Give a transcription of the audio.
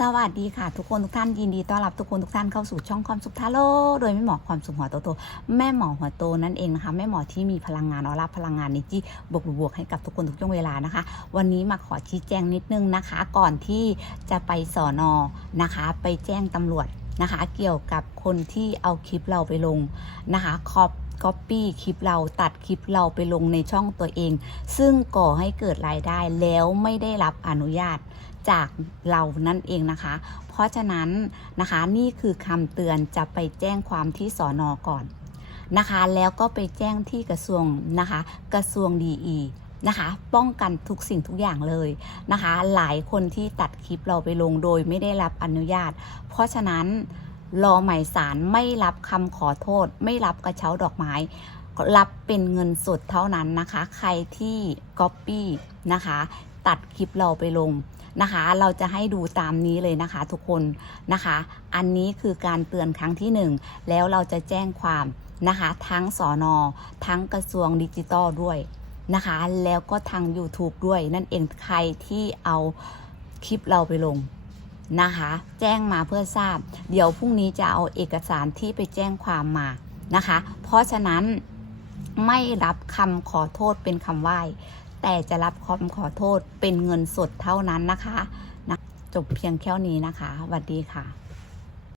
สวัสดีค่ะ ทุกคนทุกท่านยินดีต้อนรับทุกคนทุกท่านเข้าสู่ช่องความสุขทาโร่โดยแม่หมอความสุขหัวโตโตแม่หมอหัวโตนั่นเองนะคะแม่หมอที่มีพลังงานออร่าพลังงานในที่บวกบวกให้กับทุกคนทุกช่วงเวลานะคะ วันนี้มาขอชี้แจงนิดนึงนะคะ ก่อนที่จะไปสอนอนะคะ ไปแจ้งตำรวจนะคะ เกี่ยวกับคนที่เอาคลิปเราไปลงนะคะคอป ก๊อปปี้คลิปเราตัดคลิปเราไปลงในช่องตัวเอง ซึ่งก่อให้เกิดรายได้แล้วไม่ได้รับอนุญาตจากเรานั่นเองนะคะ เพราะฉะนั้นนะคะนี่คือคำเตือนจะไปแจ้งความที่สอนอก่อนนะคะ แล้วก็ไปแจ้งที่กระทรวงนะคะ กระทรวงดีนะคะป้องกันทุกสิ่งทุกอย่างเลยนะคะ หลายคนที่ตัดคลิปเราไปลงโดยไม่ได้รับอนุญาต เพราะฉะนั้น รอหมายสารไม่รับคำขอโทษ ไม่รับกระเช้าดอกไม้ รับเป็นเงินสดเท่านั้นนะคะ ใครที่ก๊อปปี้นะคะ ตัดคลิปเราไปลงนะคะ เราจะให้ดูตามนี้เลยนะคะ ทุกคนนะคะ อันนี้คือการเตือนครั้งที่หนึ่งแล้วเราจะแจ้งความนะคะ ทั้งสอนอทั้งกระทรวงดิจิตอลด้วยนะคะ แล้วก็ทาง YouTube ด้วยนั่นเองใครที่เอาคลิปเราไปลง นะคะ แจ้งมาเพื่อทราบ เดี๋ยวพรุ่งนี้จะเอาเอกสารที่ไปแจ้งความมานะคะ เพราะฉะนั้นไม่รับคำขอโทษเป็นคำไหว้ แต่จะรับคำขอโทษเป็นเงินสดเท่านั้นนะคะนะจบเพียงแค่นี้นะคะสวัสดีค่ะ